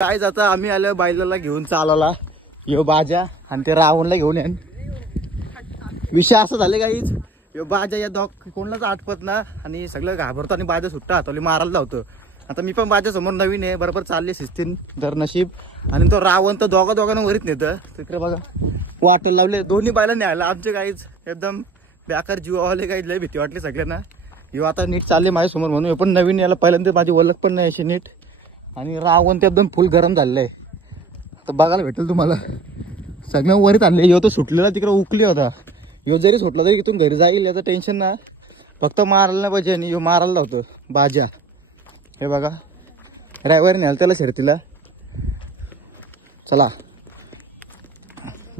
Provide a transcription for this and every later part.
काय जाता आम्ही आलो बैलाला घेऊन चालाला यो बाजा आणि ते रावणला घेऊन येईन. विषय असं झाले काहीच यो बाजा या डॉग कोणालाच आठवत ना आणि सगळं घाबरतो आणि बाजा सुट्टा हातवली मारायला लावतो. आता मी पण बाजा समोर नवीन आहे बरोबर चालले शिस्तीन दर नशीब आणि तो रावण तर दोघांना वरीत नेतं. तिकडे बघा वाटेल लावले दोन्ही बैलांनी आला आमचे काहीच एकदम बेकार जीवावाले काही लय भीती वाटली सगळ्यांना. यो आता नीट चालले माझ्या समोर म्हणून पण नवीन याला पहिल्यांदा माझी ओळख पण नाही अशी नीट आणि रावण ते एकदम फुल गरम झालेलं आहे. तर बघायला भेटेल तुम्हाला सगळं वरीत आणले. यो तो सुटलेला तिकडे उकली होता. यो जरी सुटला तरी इथून घरी जाईल याचं टेन्शन ना फक्त मारायला नाही पाहिजे. आणि यो मारायला लावतो बाजा. हे बघा ड्रायव्हरने आलं त्याला शर्तीला. चला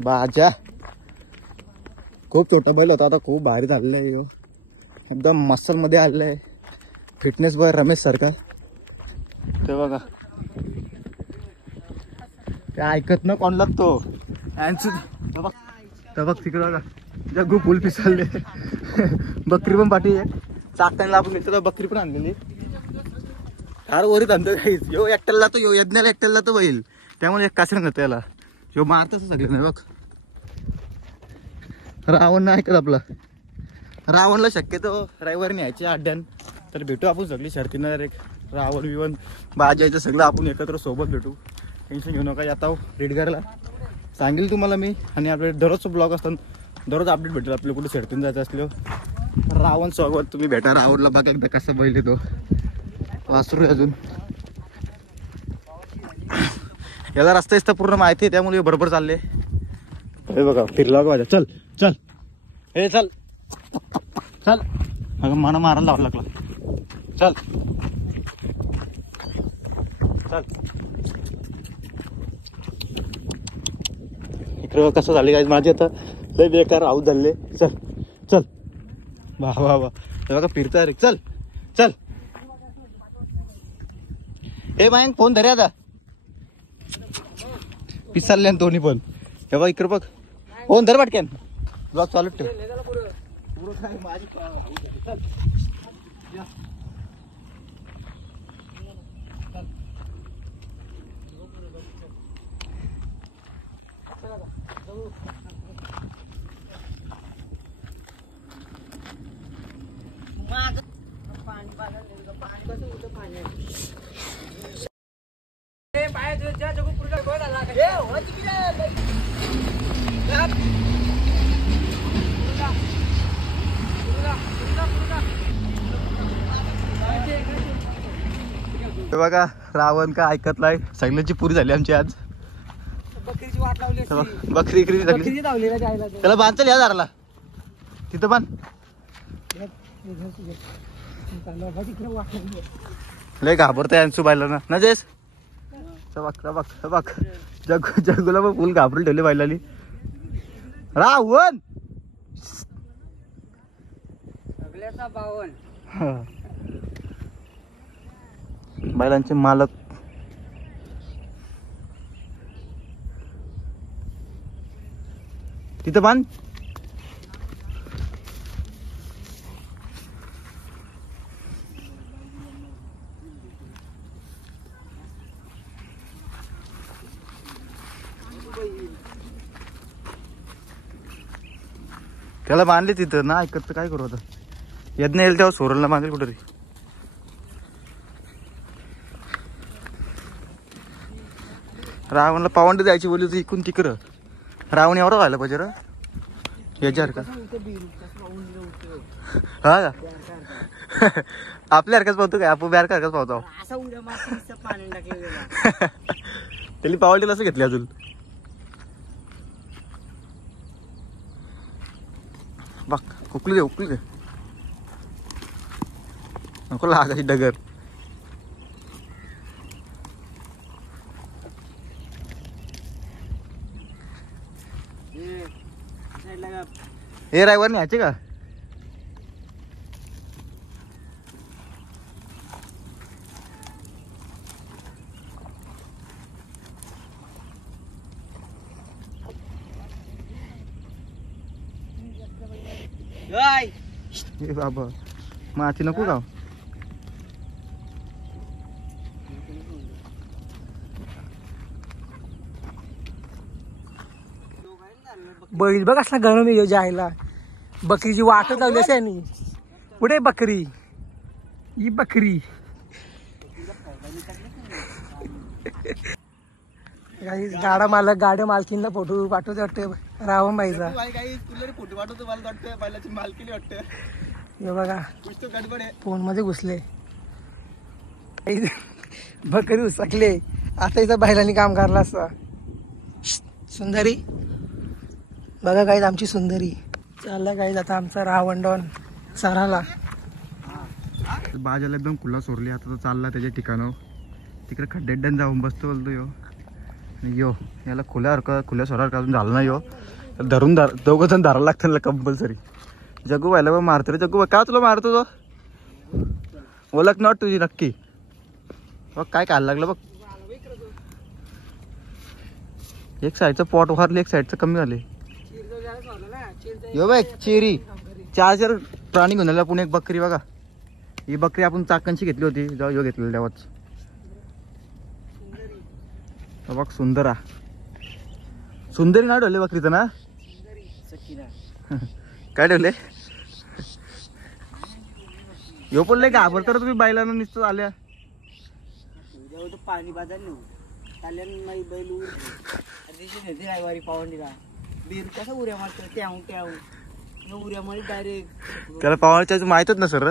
बाजा खूप छोटा बैल होता आता खूप भारी झालेला आहे. यो एकदम मसल मध्ये आलेला आहे फिटनेस बॉय रमेश सारखा. ते बघा ते ऐकत ना कोण लागतो बघ तिकडे बघा जग्गू फुल पिसालले. बकरी पण पाठी चाकताना आपण घेतलं तर बकरी पण आणलेली फार वरीत आणतो काहीच. यो एकट्याला जातो यो यज्ञाला एकट्याला जातो बैल त्यामुळे एक कासऱ्या जातो याला. यो मारतच सगळे नाही बघ. रावण नाही ऐकत आपला. रावणला शक्यतो ड्रायव्हर न्यायचे अड्ड्यान तर भेटू आपण सगळी शर्तीनं एक रावण विवण बाजायचं सगळं आपण एकत्र सोबत भेटू. टेन्शन घेऊ नका. आता रेडगारला सांगेल तुम्हाला मी आणि आपले दररोजचं ब्लॉग असतात दररोज अपडेट भेटेल आपल्याला कुठे शर्तीनं जायचं असलं. रावण सोबत तुम्ही भेटा. रावणला बघा एकदा कसा बैल येतो वासरू अजून याला रस्ता इस्ता पूर्ण माहिती आहे त्यामुळे बरोबर चालले. हे बघा फिरला का चल चल हे चल चल अगं मला मारायला लावायला लागला. चल चल इकडं कसं झाले काय माझे आता लय बेकार आऊत झाले. चल चल वा वा वा हे बघा फिरता रे. चल चल हे बाय फोन धरे आता पिसालले दोन्ही पण. हे बघा इकडे बघ फोन धर पटक्यान ब्लॉग चालू ठेव. बघा रावण का ऐकत नाही. सगळ्यांची पुरी झाली आमची आज. बकरीची वाट लावली बकरी त्याला बांधल या दाराला तिथं बांध. लय घाबरतय अंशू बायला ना नजेस. बघ जगूला पण फुल घाबरून ठेवले बायलानी. रावण सगळ्याचा बावन बैलांचे मालक. तिथं बांध. त्याला बांधले तिथं ना ऐकत तर काय करू आता. यज्ञ येईल तेव्हा सोरलला बांधेल कुठेतरी. रावणला पावंड द्यायची बोलली होती इकून तिकडं. रावण एवढं व्हायला पाहिजे रा याच्यावर का हा का आपल्यासारखंच पाहतो काय आपण ब्यारसारखंच पाहतो. त्याला पावडीला असं घेतली अजून. बघ उकली दे नको लागायची डगर. हे ड्रायव्हर न्यायचे का. ए बाबा माती नको का. बैल बघ असला गरम आहे जायला. बकरीची वाटच लावली असे आणि कुठे बकरी ही बकरी गाडा मालक गाड्या मालकीनला फोटो पाठवते वाटते रावण बाईचा. फोटो पाठवतो मला वाटतं बैलाची मालकीली वाटतं. हे बघा गडबड आहे. फोन मध्ये घुसले बकरी उसकले. आता इथं बैलांनी काम करला असता. सुंदरी बघा काही आमची सुंदरी चालला काही आता आमचा रावण डॉन सराला. बाजाला एकदम खुला सोडली. आता तो चालला त्याच्या ठिकाणं. तिकडे खड्डेड्ड्यान जाऊन बसतो बोलतो यो. आणि यो याला खुल्या सोरावर अजून झालं नाही यो. धरून दोघं जण धरायला लागतं कंपल्सरी. जग्गू व्हायला बा मारतो रे. जग्गू का तुला मारतो तो? ओळख नॉट तुझी नक्की. बघ काय खायला लागलं बघ. एक साईडचं पॉट वारले एक साईडचं कमी झाले. यो बाय चेरी 4 प्राणी घेऊन आला. पुणे एक बकरी बघा. ही बकरी आपण चाकणची घेतली होती जेव्हा यो घेतलेली तेव्हाच. बघ सुंदरा सुंदरी नाव ठेवले बकरीचं ना. काय ठेवले? यो पण लय घाबर तर तुम्ही बैलांना नुसतं आल्या. पाणी बाजार बैल रविवारी पावंडीला बीर कसा उड्या मारतो त्या उड्या मध्ये डायरेक्ट त्याला पावण्याच्या माहितच ना सर.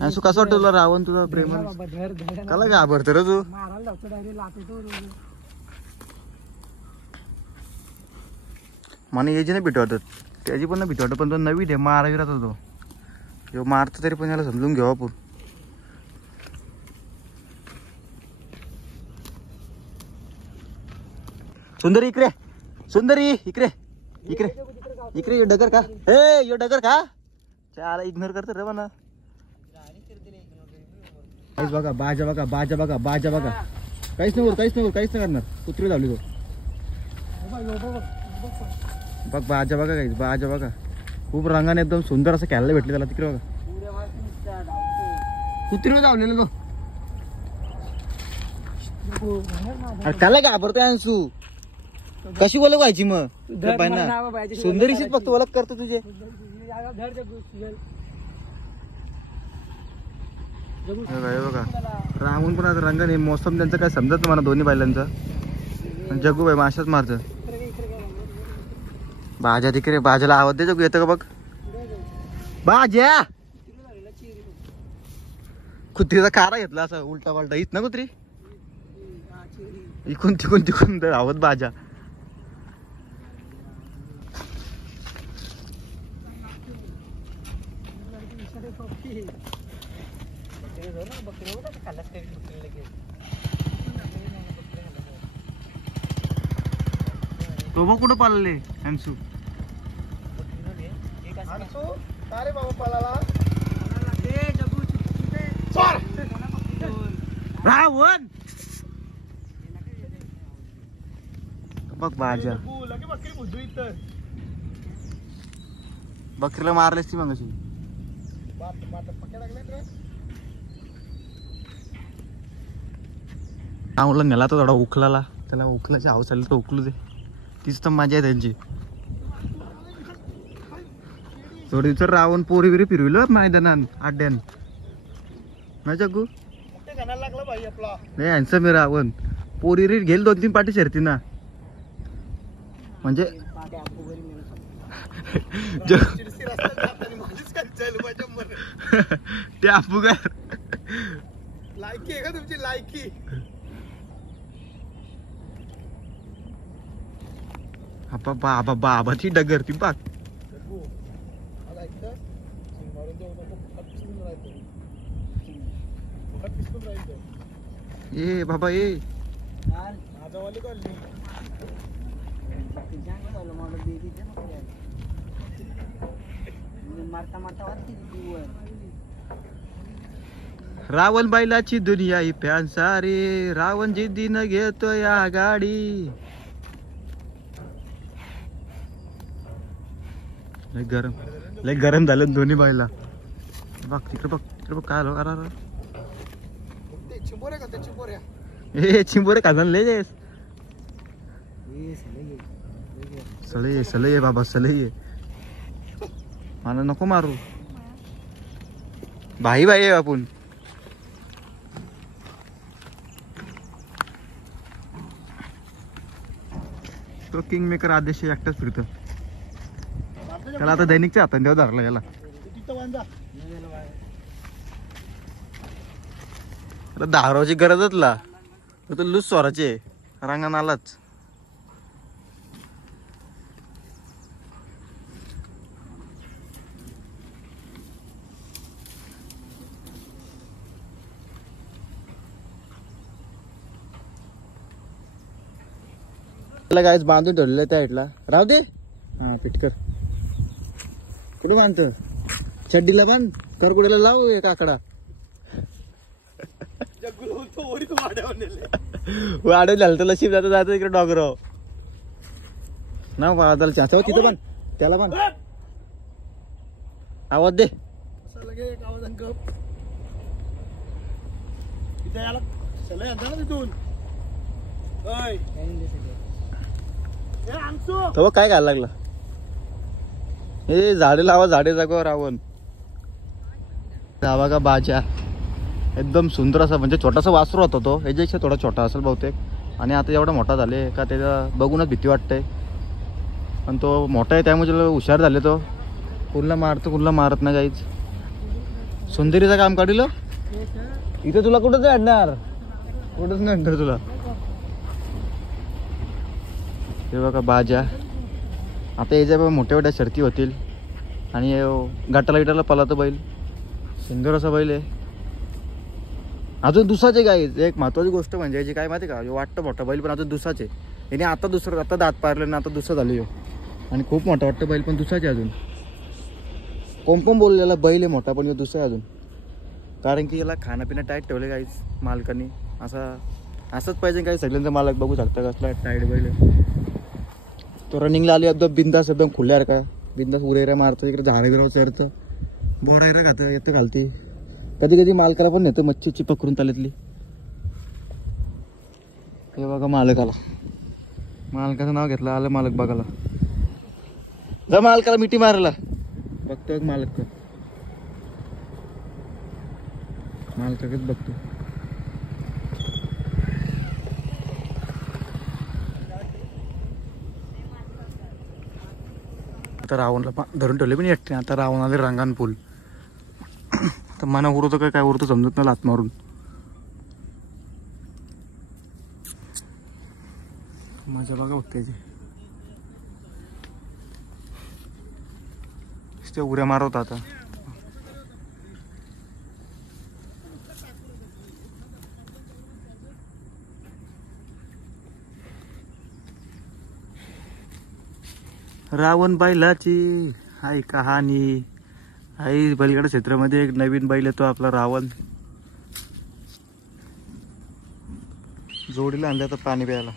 असं कसं वाटतं तुला रावण तुझा प्रेम? काला घाबरत रे तू? मला याची नाही भीती वाटत त्याची पण नाही भीती वाटत. पण तो नवीन आहे मारावी राहतो तो. ह्यो मारतो तरी पण याला समजून घेऊ आपण. सुंदरी इकडे. सुंदरी इकडे इकडे इकडे. यो डगर का? ए यो डगर का? त्याला इग्नोर करतो रे म्हणा. बघा बाजा बघा बाजा बघा बाजा बघा. काहीच नाही काहीच नाही काहीच नाही करणार. कुत्री लावली तो. बघ बाजा बघा काहीच बाजा बघा. खूप रंगाने एकदम सुंदर असं खेळायला भेटले त्याला. तिकडे बघा कुत्री लावलेलं तो. त्याला घाबरतोय अंशू. कशी ओळख व्हायची मग? सुंदरीशीच फक्त ओळख करतो तुझे. बघा राहून पण आता रंगाने मोसम त्यांचं काय समजत मला दोन्ही बैलांचं. जग्गू बाई माशाच मारत. बाजा तिकडे बाजाला आवाज दे. जग्गू येतं का बघ. बाजा कुत्रीचा कारा घेतला असं उलटा पालटा. हीच ना कुत्री इकून तिकून तिकून आवाज बाजा. तो बघ कुठं पाळले अंशू. अरे बाबा पळाला रावण. बघ बाजा बकरीला मारलेस ती मग अशी. आवला नेला तो थोडा उकलाला. त्याला उकलाची हाऊस आली तर उकलू दे. तीच तर मजा आहे त्यांची. थोडी तर रावण पोरी बिरी फिरविलं मैदानात आड्यान ना जग्गू. नाही यांचं मी रावण पोरी रीट घेईल 2-3 पाठी शर्ती ना. म्हणजे ते अपुगर लायकी आहे का तुमची लायकी? बाबा बाबाची डगर ती बाग. ए बाबा ए रावण बैलाची दुनिया ही फॅन सारी. रावण जिद्दीनं घेतो या गाडी. लय गरम झालं दोन्ही बायला. बघ तिकडे बघ काय आलो. अरे ए चिंबोरे खाजन लय सलई बाबा सलई. मला नको मारू भाई आहे आपण. तो किंग मेकर आदेश एकटाच फिरतो. त्याला आता दैनिकच्या हातात देव धरला याला. धारावची गरजच ला तो लूज स्वराचे रांगण आलाच. गायच बांधून ठेवलेलं त्या साईडला. राहू दे. हा पिटकर कुठे बांधतो. चड्डीला बांध. करकुड्याला लाव एक आकडा. वाढव झालं तर लशीब जातं जातं इकडे डॉगराव ना वादाला चाचा तिथं पण त्याला पण आवाज दे. तो काय घायला लागला. हे झाडे लावा झाडे जागो रावण. जावा का बाजा एकदम सुंदर असा म्हणजे छोटासा वासरू होता तो. याच्यापेक्षा थोडा छोटा असेल बहुतेक. आणि आता एवढा मोठा झाले का त्याचा बघूनच भीती वाटते. पण तो मोठा आहे त्यामुळे हुशार झाले. तो कुणला मारतो कुणला मारत नाही काहीच. सुंदरीचं काम काढील इथे. तुला कुठंच आणणार कुठंच नाही आणणार तुला. हे बघा बाजा. आता याच्या मोठ्या मोठ्या शर्ती होतील. आणि गटाला गिटाला पलातो बैल. सुंदर असा बैल आहे. अजून दुसराचे गाय. एक महत्वाची गोष्ट म्हणजे याची काय माहिती का. वाटतं मोठा बैल पण अजून दुसराचे. याने आता दात पारले ना आता दुसरा झाले. आणि खूप मोठा वाटतं बैल पण दुसराचे अजून. कोण बोललेला बैल आहे मोठा पण दुसरा अजून. कारण की याला खाणंपिणं टाईट ठेवले काहीच मालकांनी. असंच पाहिजे काही. सगळ्यांचा मालक बघू शकता कसला टाईट बैल आहे. तो रनिंगला आली एकदम बिंदास एकदम खुल्यावर का बिंदास उरेरा मारतो. इकडे झाडेगिराव चरतं बोरायरा खातं येतं घालते. कधी कधी मालकाला पण नेतं मच्छी पकडून ताल्यातली. हे बघा मालक आला. मालकाचं नाव घेतलं आलं मालक बघायला. जा मालकाला मिठी मारायला बघतो. मालक मालकाकच बघतो. आता रावणला धरून ठेवले पण एकटे. आता रावण आले रंगान पूल. तर मना उरतो काय उरतो समजत नाही लात मारून. मजा बघा बघते ते उड्या मारवत. आता रावण बैलाची हाय कहाणी. आई बैलगाडा क्षेत्रामध्ये एक नवीन बैल येतो आपला रावण. जोडीला आणलं तर पाणी प्यायला.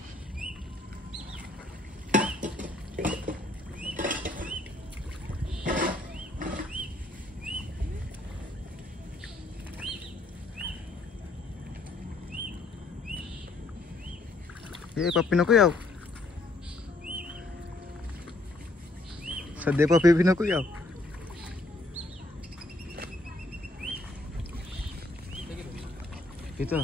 हे पप्पी नको याव. सध्या पप्पी भी नको याव. इथं